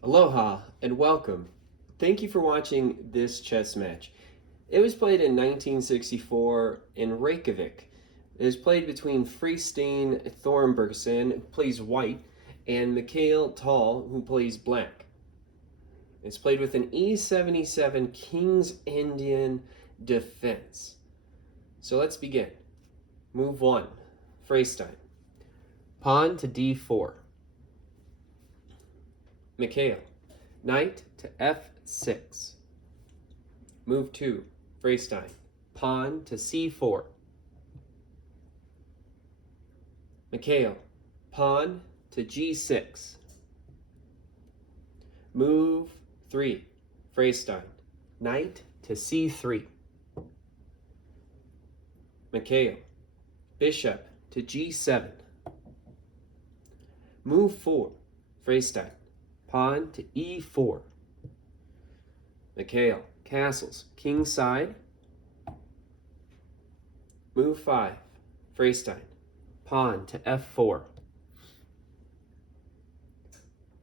Aloha and welcome. Thank you for watching this chess match. It was played in 1964 in Reykjavik. It was played between Freysteinn Thorbergsson, who plays white, and Mikhail, who plays black. It's played with an e77 King's Indian defense. So let's begin. Move 1, Freysteinn. Pawn to d4. Mikhail, knight to f6. Move 2, Freysteinn, pawn to c4. Mikhail, pawn to g6. Move 3, Freysteinn, knight to c3. Mikhail, bishop to g7. Move 4, Freysteinn, pawn to e4. Mikhail castles kingside. Move 5, Freysteinn, pawn to f4.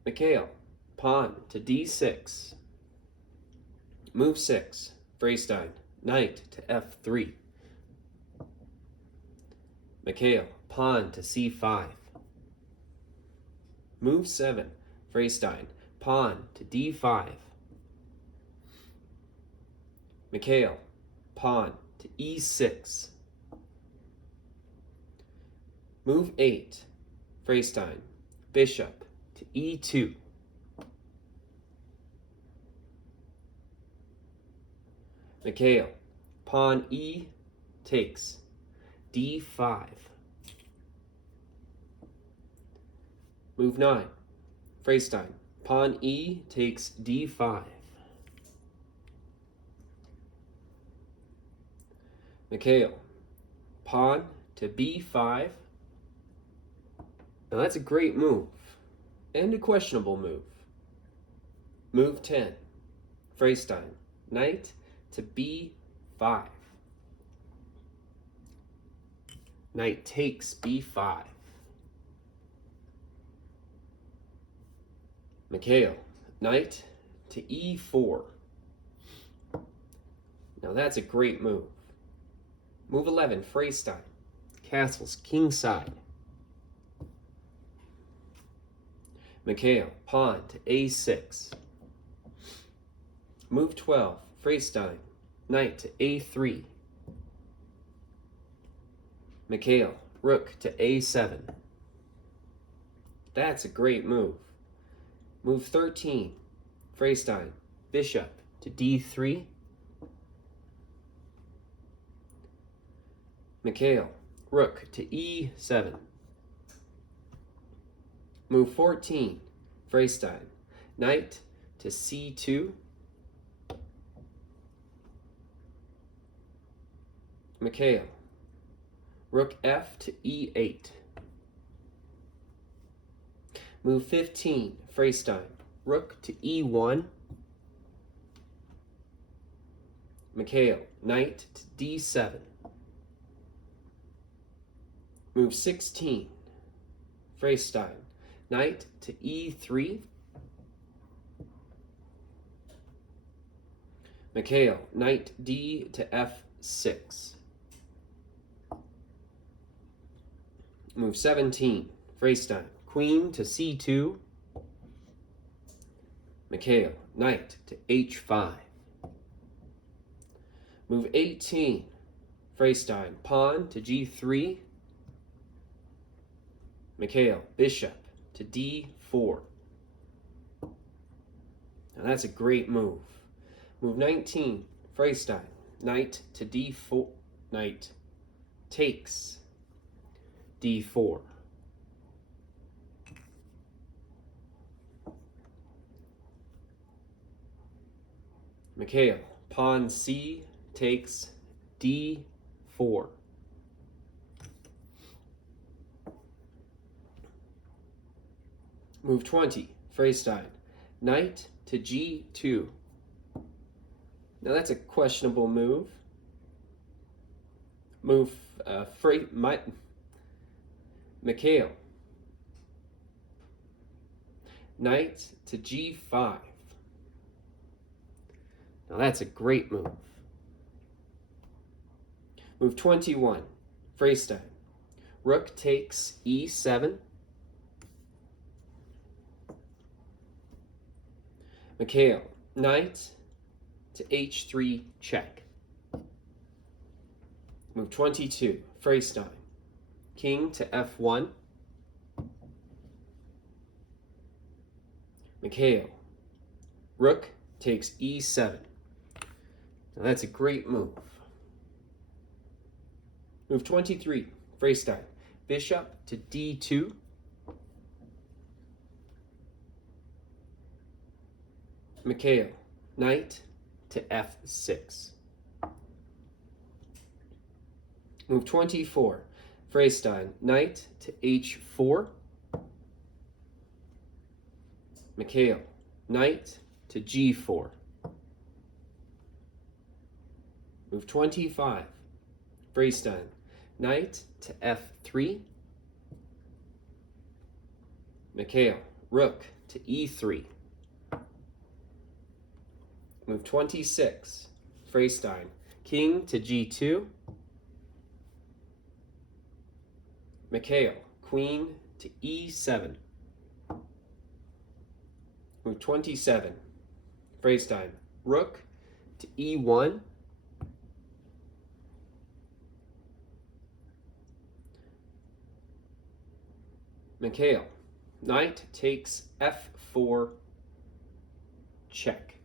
Mikhail, pawn to d6. Move 6, Freysteinn, knight to f3. Mikhail, pawn to c5. Move 7, Freysteinn, pawn to d5. Mikhail, pawn to e6. Move 8, Freysteinn, bishop to e2. Mikhail, pawn e takes, d5. Move 9, Freysteinn, pawn e takes d5. Mikhail, pawn to b5. Now that's a great move, and a questionable move. Move 10, Freysteinn, knight to b5. Knight takes b5. Mikhail, knight to e4. Now that's a great move. Move 11, Freysteinn, castles kingside. Mikhail, pawn to a6. Move 12, Freysteinn, knight to a3. Mikhail, rook to a7. That's a great move. Move 13, Freysteinn, bishop to d3. Mikhail, rook to e7. Move 14, Freysteinn, knight to c2. Mikhail, rook f to e8. Move 15, Freysteinn, rook to e1. Mikhail, knight to d7. Move 16, Freysteinn, knight to e3. Mikhail, knight d to f6. Move 17, Freysteinn, queen to c2. Mikhail, knight to h5. Move 18, Freysteinn, pawn to g3. Mikhail, bishop to d4. Now that's a great move. Move 19, Freysteinn, knight to d4. Knight takes d4. Mikhail, pawn c takes d4. Move 20, Freysteinn, knight to g2. Now that's a questionable move. Move Mikhail, knight to g5. Now that's a great move. Move 21, Freysteinn. Rook takes e7. Mikhail, knight to h3 check. Move 22, Freysteinn. King to f1. Mikhail, rook takes e7. Now that's a great move. Move 23, Freysteinn. Bishop to d2. Mikhail, knight to f6. Move 24, Freysteinn. Knight to h4. Mikhail, knight to g4. Move 25, Freysteinn. Knight to f3. Mikhail, rook to e3. Move 26, Freysteinn. King to g2. Mikhail, queen to e7. Move 27, Freysteinn. Rook to e1. Mikhail, knight takes f4 check.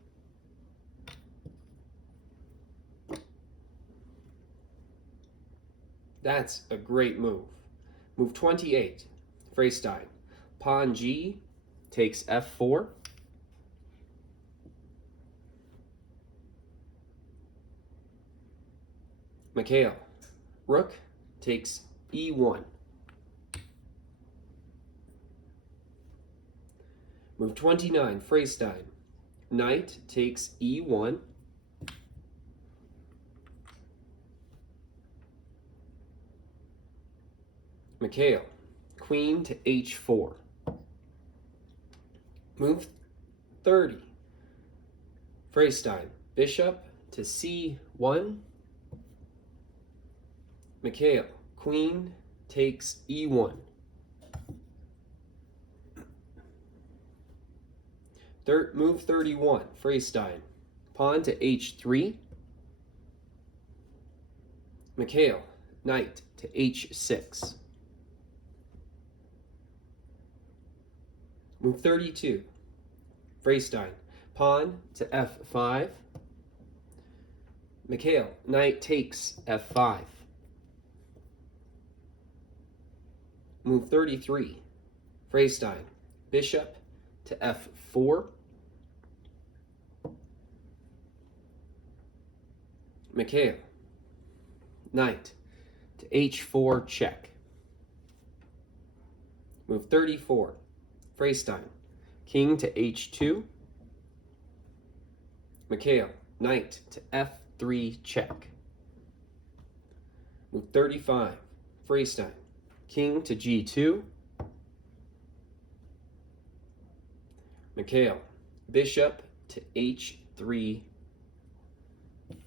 That's a great move. Move 28, Freysteinn. Pawn g takes f4. Mikhail, rook takes e1. Move 29, Freysteinn. Knight takes e1. Mikhail, queen to h4. Move 30, Freysteinn. Bishop to c1. Mikhail, queen takes e1. Move 31, Freysteinn. Pawn to h3. Mikhail, knight to h6. Move 32, Freysteinn. Pawn to f5. Mikhail, knight takes f5. Move 33, Freysteinn. Bishop to f4. Mikhail, knight to h4 check. Move 34, Freysteinn. King to h2. Mikhail, knight to f3 check. Move 35, Freysteinn. King to g2. Mikhail, bishop to h3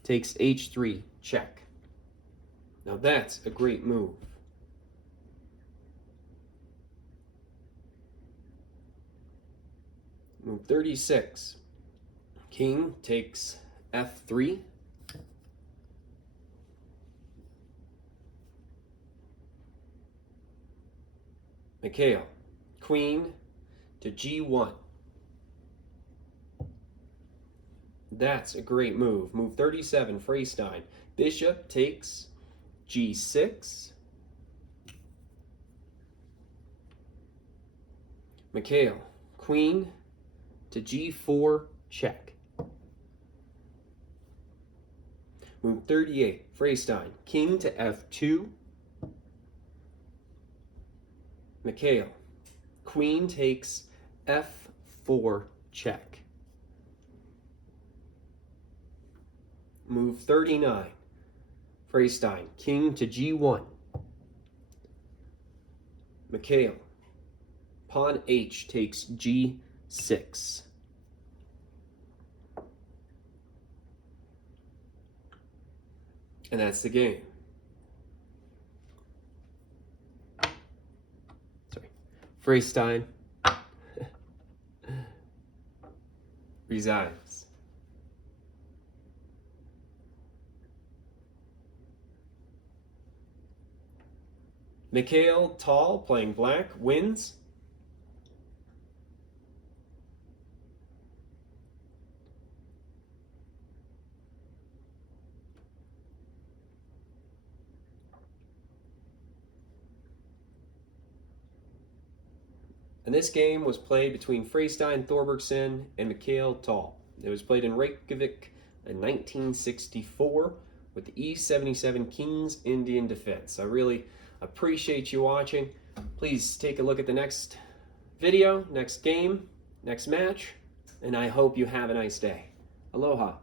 takes h3 check. Now that's a great move. Move 36. King takes f3. Mikhail, queen to g1. That's a great move. Move 37, Freysteinn. Bishop takes g6. Mikhail, queen to g4 check. Move 38, Freysteinn. King to f2. Mikhail, queen takes f4 check. Move 39, Freysteinn. King to g1. Mikhail, pawn h takes g6. 6. And that's the game. Sorry. Freysteinn resigns. Mikhail, tall, playing black, wins. And this game was played between Freysteinn, Thorbergsson, and Mikhail Tall. It was played in Reykjavik in 1964 with the E77 Kings Indian Defense. I really appreciate you watching. Please take a look at the next video, next game, next match, and I hope you have a nice day. Aloha.